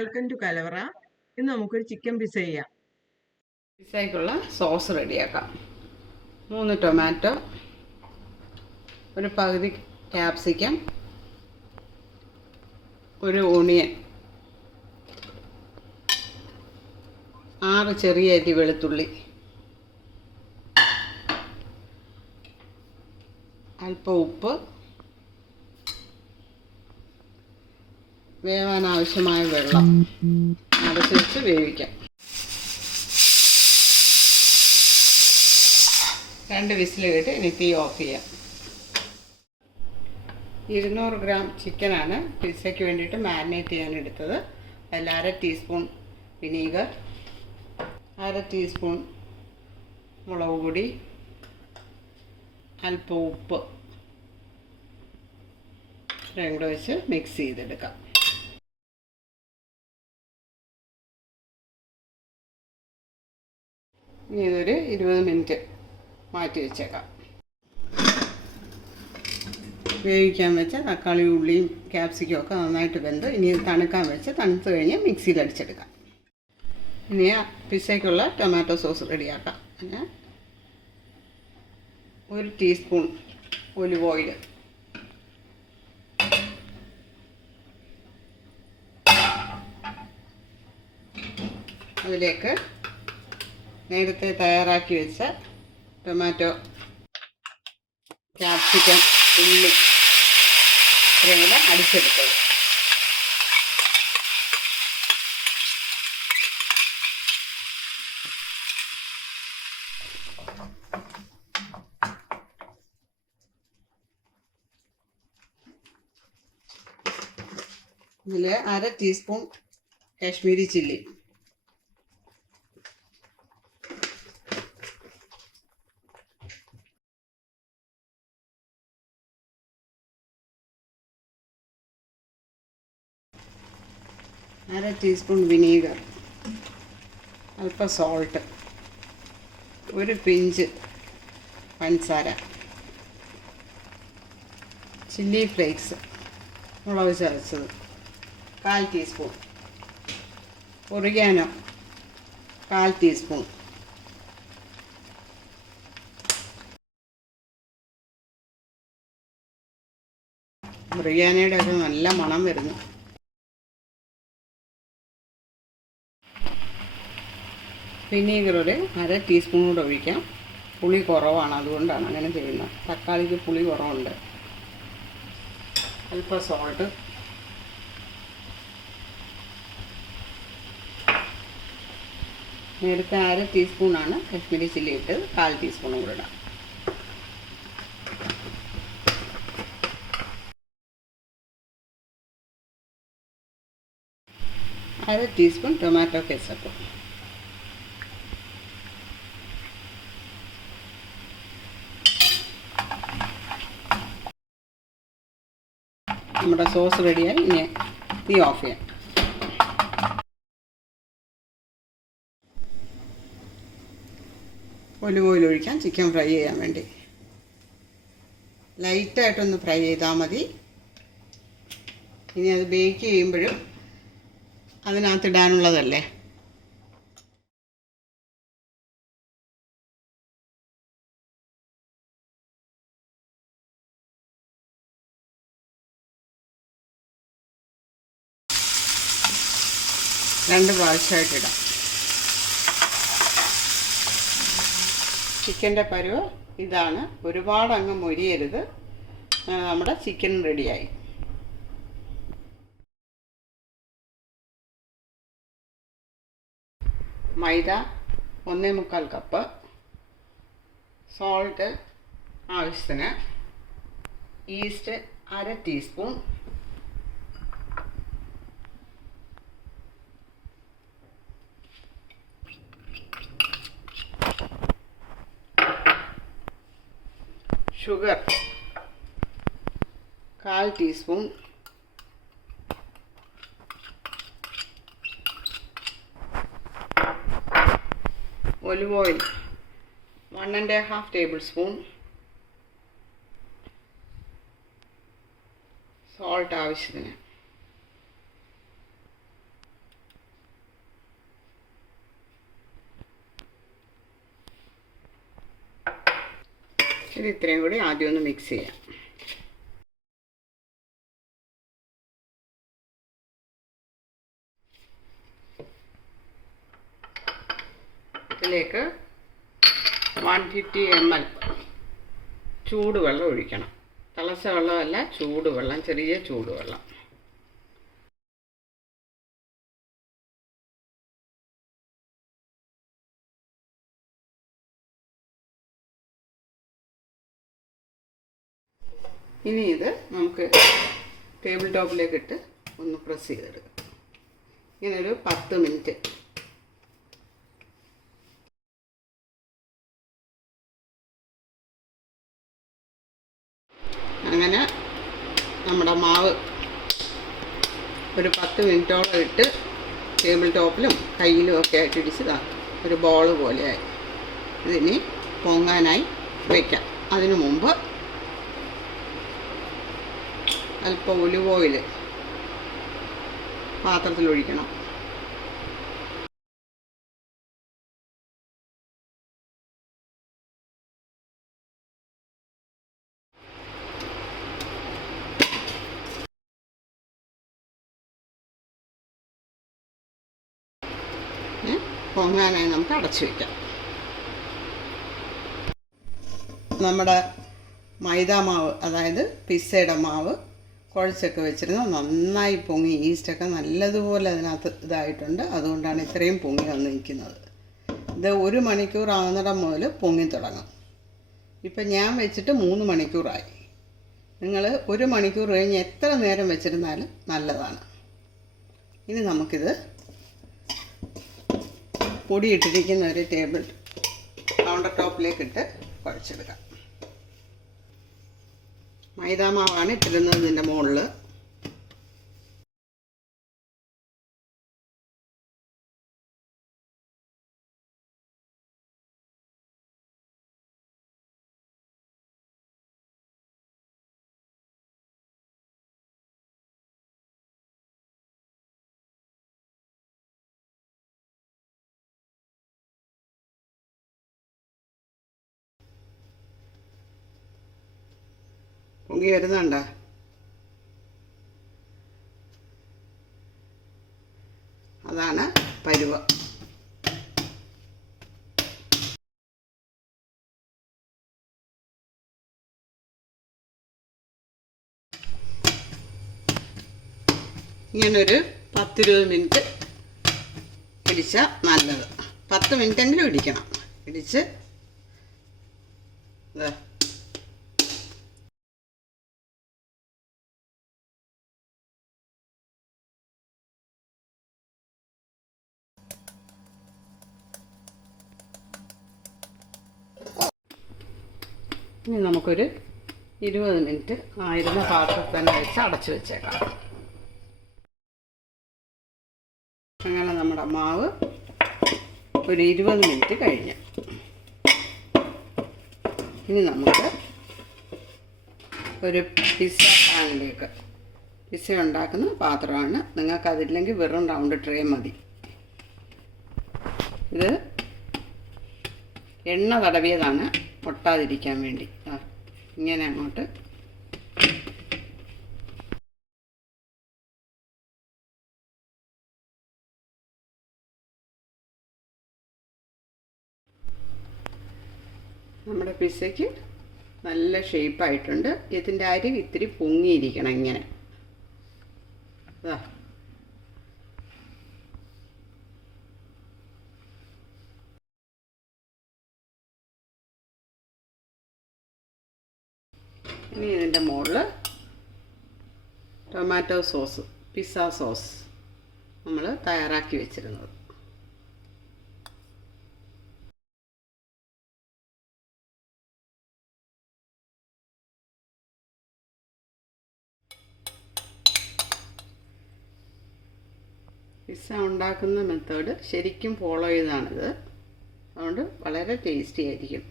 Welcome to കലവറ. ഇന്ന് നമുക്കൊരു ചിക്കൻ പിസ്സ ചെയ്യാം. പിസ്സയ്ക്കുള്ള സോസ് റെഡിയാക്കാം. 3 ടൊമാറ്റോ, ഒരു പകുതി ക്യാപ്സിക്കം, ഒരു ഓണിയൻ, 6 ചെറിയ അരി വെളുത്തുള്ളി, അല്പം ഉപ്പ്, വേവാൻ ആവശ്യമായ വെള്ളം അടച്ചു വെച്ച് വേവിക്കാം. 2 വിസിൽ കേട്ട് ഇനി തീ ഓഫ് ചെയ്യാം. 200 ഗ്രാം ചിക്കനാണ് പിസ്സയ്ക്ക് വേണ്ടിയിട്ട് മാരിനേറ്റ് ചെയ്യാൻ എടുത്തത്. അതിൽ 1/2 ടീസ്പൂൺ വിനീഗർ, 1/2 ടീസ്പൂൺ മുളക് പൊടി, അല്പം ഉപ്പ് ഇത്രയും കൂടെ വെച്ച് മിക്സ് ചെയ്തെടുക്കാം. ഇനി ഇതൊരു 20 മിനിറ്റ് മാറ്റി വെച്ചേക്കാം. വേവിക്കാൻ വെച്ച തക്കാളി, ഉള്ളിയും ക്യാപ്സിക്കും ഒക്കെ നന്നായിട്ട് വെന്ത് ഇനി തണുക്കാൻ വെച്ച് തണുത്ത് കഴിഞ്ഞ് മിക്സിയിൽ അടിച്ചെടുക്കാം. ഇനി പിസ്സയ്ക്കുള്ള ടൊമാറ്റോ സോസ് റെഡിയാക്കാം. പിന്നെ 1 ടീസ്പൂൺ ഒലിവ് ഓയിൽ, അതിലേക്ക് നേരത്തെ തയ്യാറാക്കി വെച്ച ടൊമാറ്റോ, ക്യാപ്സിക്കം, ഉള്ളി ഇത്രയും കൂടെ അടിച്ചെടുത്തത്. ഇതിൽ 1/2 ടീസ്പൂൺ കാശ്മീരി ചില്ലി, അര ടീസ്പൂൺ വിനീഗർ, അല്പം സോൾട്ട്, ഒരു പിഞ്ച് പഞ്ചസാര, ചില്ലി ഫ്ലേക്സ് മുളക് ചതച്ചത് 1/4 ടീസ്പൂൺ, ഒറിഗാനോ 1/4 ടീസ്പൂൺ, ഒറിഗാനോയുടെ ഒക്കെ നല്ല മണം വരുന്നു. വിനീഗർ ഒരു 1/2 ടീസ്പൂൺ കൂടെ ഒഴിക്കാം. പുളി കുറവാണ്, അതുകൊണ്ടാണ് അങ്ങനെ ചെയ്യുന്നത്. തക്കാളിക്ക് പുളി കുറവുണ്ട്. അല്പം സോൾട്ട്, നേരത്തെ 1/2 ടീസ്പൂണാണ് കശ്മീരി ചില്ലി ഇട്ടത്, 1/4 ടീസ്പൂണും കൂടെ ഇടാം. അര ടീസ്പൂൺ ടൊമാറ്റോ കെച്ചപ്പ്, നമ്മുടെ സോസ് റെഡിയായി. ഇനി തീ ഓഫ് ചെയ്യാം. ഒലിവ് ഓയിൽ ഒഴിക്കാം ചിക്കൻ ഫ്രൈ ചെയ്യാൻ വേണ്ടി. ലൈറ്റായിട്ടൊന്ന് ഫ്രൈ ചെയ്താൽ മതി. ഇനി അത് ബേക്ക് ചെയ്യുമ്പോഴും അതിനകത്തിടാനുള്ളതല്ലേ. രണ്ട് പ്രാവശ്യമായിട്ടിടാം. ചിക്കൻ്റെ പരുവ് ഇതാണ്. ഒരുപാട് അങ്ങ് മൊരിയരുത്. നമ്മുടെ ചിക്കൻ റെഡിയായി. മൈദ 1/4 കപ്പ്, സോൾട്ട് ആവശ്യത്തിന്, east 1/2 teaspoon, sugar 1/4 teaspoon, olive oil 1½ table spoon, salt ആവശ്യത്തിന്. ഇത് ഇത്രയും കൂടി ആദ്യം ഒന്ന് മിക്സ് ചെയ്യാം. ഇതിലേക്ക് 150 ml ചൂടുവെള്ളം ഒഴിക്കണം. തിളച്ച വെള്ളമല്ല, ചൂടുവെള്ളം, ചെറിയ ചൂടുവെള്ളം. ഇനി ഇത് നമുക്ക് ടേബിൾ ടോപ്പിലേക്ക് ഇട്ട് ഒന്ന് പ്രസ് ചെയ്തെടുക്കാം. ഇങ്ങനൊരു 10 മിനിറ്റ്. അങ്ങനെ നമ്മുടെ മാവ് ഒരു 10 മിനിറ്റോളം ഇട്ട് ടേബിൾ ടോപ്പിലും കയ്യിലും ഒക്കെ ആയിട്ട് ഇടിച്ചതാണ് ഒരു ബോൾ പോലെയായി. ഇതിനി പൊങ്ങാനായി വയ്ക്കാം. അതിനു മുമ്പ് അല്പം ഒലിവ് ഓയിൽ പാത്രത്തിലൊഴിക്കണം. പൊങ്ങാനായി നമുക്ക് അടച്ചു വയ്ക്കാം. നമ്മുടെ മൈദാമാവ്, അതായത് പിസ്സയുടെ മാവ് കുഴച്ചൊക്കെ വെച്ചിരുന്നു നന്നായി പൊങ്ങി. ഈസ്റ്റൊക്കെ നല്ലതുപോലെ അതിനകത്ത് ഇതായിട്ടുണ്ട്. അതുകൊണ്ടാണ് ഇത്രയും പൊങ്ങി വന്ന് നിൽക്കുന്നത്. ഇത് 1 മണിക്കൂർ ആകുന്നിടം മുതൽ പൊങ്ങി തുടങ്ങും. ഇപ്പം ഞാൻ വെച്ചിട്ട് 3 മണിക്കൂറായി. നിങ്ങൾ 1 മണിക്കൂർ കഴിഞ്ഞ് എത്ര നേരം വെച്ചിരുന്നാലും നല്ലതാണ്. ഇനി നമുക്കിത് പൊടിയിട്ടിരിക്കുന്ന ഒരു ടേബിൾ കൗണ്ടർ ടോപ്പിലേക്കിട്ട് കുഴച്ചെടുക്കാം. മൈദാമാവാണ് ഇട്ടിരുന്നത് ഇതിൻ്റെ മുകളിൽ. പൊങ്ങി വരുന്നുണ്ടോ? അതാണ് പരുവം. ഇങ്ങനൊരു 10-20 മിനിറ്റ് ഇടിച്ചാൽ നല്ലത്. 10 മിനിറ്റെങ്കിലും ഇടിക്കണം. ഇടിച്ച് ഇനി നമുക്കൊരു 20 മിനിറ്റ് ആയിരുന്ന പാത്രത്തിൽ തന്നെ വെച്ച് അടച്ചു വെച്ചേക്കാം. അങ്ങനെ നമ്മുടെ മാവ് ഒരു 20 മിനിറ്റ് കഴിഞ്ഞു. ഇനി നമുക്ക് ഒരു പിസ്സ പാനിലേക്ക്, പിസ്സ ഉണ്ടാക്കുന്ന പാത്രമാണ്. നിങ്ങൾക്കതില്ലെങ്കിൽ വെറും റൗണ്ട് ട്രേ മതി. ഇത് എണ്ണ തടവിയതാണ് പൊട്ടാതിരിക്കാൻ വേണ്ടി. ഇങ്ങനെ അങ്ങോട്ട് നമ്മുടെ പിസ്സയ്ക്ക് നല്ല ഷേപ്പായിട്ടുണ്ട്. ഇതിൻ്റെ അരി ഇത്തിരി പൊങ്ങിയിരിക്കണം ഇങ്ങനെ. ഇനി ഇതിൻ്റെ മുകളിൽ ടൊമാറ്റോ സോസ്, പിസ്സ സോസ് നമ്മൾ തയ്യാറാക്കി വെച്ചിരുന്നത്. പിസ്സ ഉണ്ടാക്കുന്ന മെത്തേഡ് ശരിക്കും ഫോളോ ചെയ്താണിത്. അതുകൊണ്ട് വളരെ ടേസ്റ്റി ആയിരിക്കും.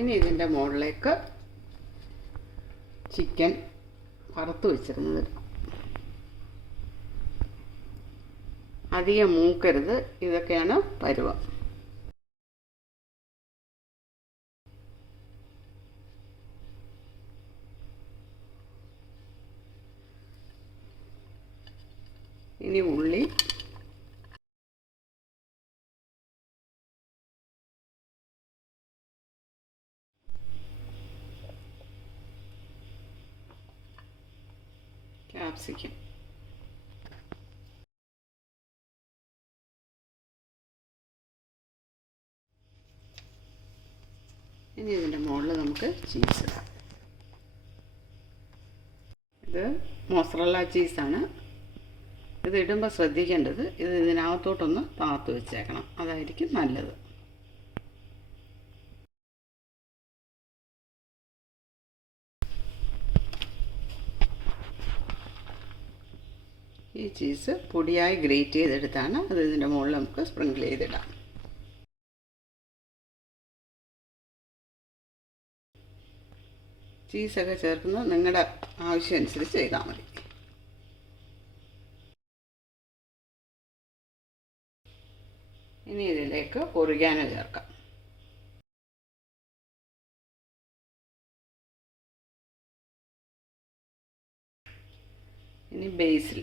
ഇനി ഇതിൻ്റെ മുകളിലേക്ക് ചിക്കൻ വറുത്ത് വെച്ചിരുന്നത്. അധികം മൂക്കരുത്. ഇതൊക്കെയാണ് പരുവം. ഇനി ഉള്ളി, capsicum, ഇനി ഇതിൻ്റെ മുകളിൽ നമുക്ക് ചീസ് ഇടാം. ഇത് മോസറല്ല ചീസാണ്. ഇത് ഇടുമ്പോൾ ശ്രദ്ധിക്കേണ്ടത് ഇത് ഇതിനകത്തോട്ടൊന്ന് താത്ത് വെച്ചേക്കണം, അതായിരിക്കും നല്ലത്. ഈ ചീസ് പൊടിയായി ഗ്രേറ്റ് ചെയ്തെടുത്താണ് അത് ഇതിൻ്റെ മുകളിൽ നമുക്ക് സ്പ്രിങ്കിൾ ചെയ്തിടാം. ചീസൊക്കെ ചേർക്കുന്നത് നിങ്ങളുടെ ആവശ്യം അനുസരിച്ച് ചെയ്താൽ മതി. ഇനി ഇതിലേക്ക് ഒറിഗാനോ ചേർക്കാം. ഇനി ബേസിൽ,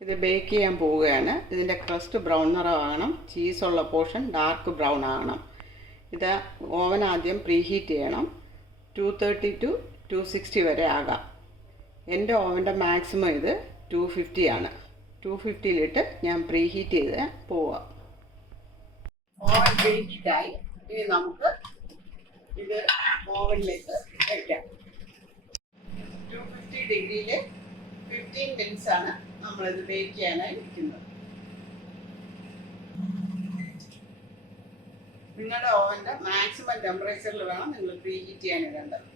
ഇത് ബേക്ക് ചെയ്യാൻ പോവുകയാണ്. ഇതിൻ്റെ ക്രസ്റ്റ് ബ്രൗൺ നിറമാകണം, ചീസുള്ള പോർഷൻ ഡാർക്ക് ബ്രൗൺ ആകണം. ഇത് ഓവൻ ആദ്യം പ്രീഹീറ്റ് ചെയ്യണം. 230 to 260 വരെ ആകാം. എൻ്റെ ഓവൻ്റെ മാക്സിമം ഇത് 250 ആണ്. 250-ലിട്ട് ഞാൻ പ്രീഹീറ്റ് ചെയ്ത് പോവാം. ഓവൻ പ്രീഹീറ്റായി. ഇനി നമുക്ക് ഇത് ഓവനിലേക്ക് വയ്ക്കാം. 250 ഡിഗ്രിയിൽ 15 minutes ആണ് നമ്മളിത് ബേക്ക് ചെയ്യാനായി ഇരിക്കുന്നത്. നിങ്ങളുടെ ഓവൻ്റെ മാക്സിമം ടെമ്പറേച്ചറിൽ വേണം നിങ്ങൾ പ്രീഹീറ്റ് ചെയ്യാൻ ഇടേണ്ടത്.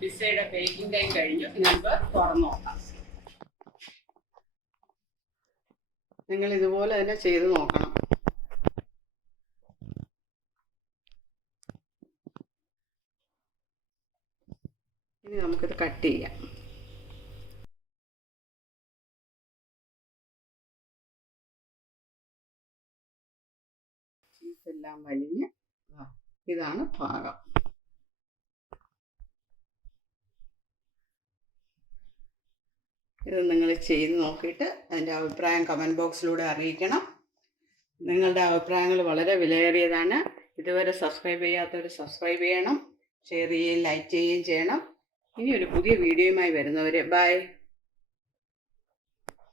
പിസ്സയുടെ ബേക്കിംഗ് ടൈം കഴിഞ്ഞു. നിങ്ങൾക്ക് തുറന്നു നോക്കാം. നിങ്ങൾ ഇതുപോലെ തന്നെ ചെയ്ത് നോക്കണം. ഇനി നമുക്കിത് കട്ട് ചെയ്യാം. ചീസെല്ലാം വലിഞ്ഞ് ഇതാണ് പാകം. ഇത് നിങ്ങൾ ചെയ്ത് നോക്കിയിട്ട് അതിൻ്റെ അഭിപ്രായം കമൻറ്റ് ബോക്സിലൂടെ അറിയിക്കണം. നിങ്ങളുടെ അഭിപ്രായങ്ങൾ വളരെ വിലയേറിയതാണ്. ഇതുവരെ സബ്സ്ക്രൈബ് ചെയ്യാത്തവർ സബ്സ്ക്രൈബ് ചെയ്യണം, ഷെയർ ചെയ്യുകയും ലൈക്ക് ചെയ്യുകയും ചെയ്യണം. ഇനി ഒരു പുതിയ വീഡിയോയുമായി വരുന്നവരെ ബൈ.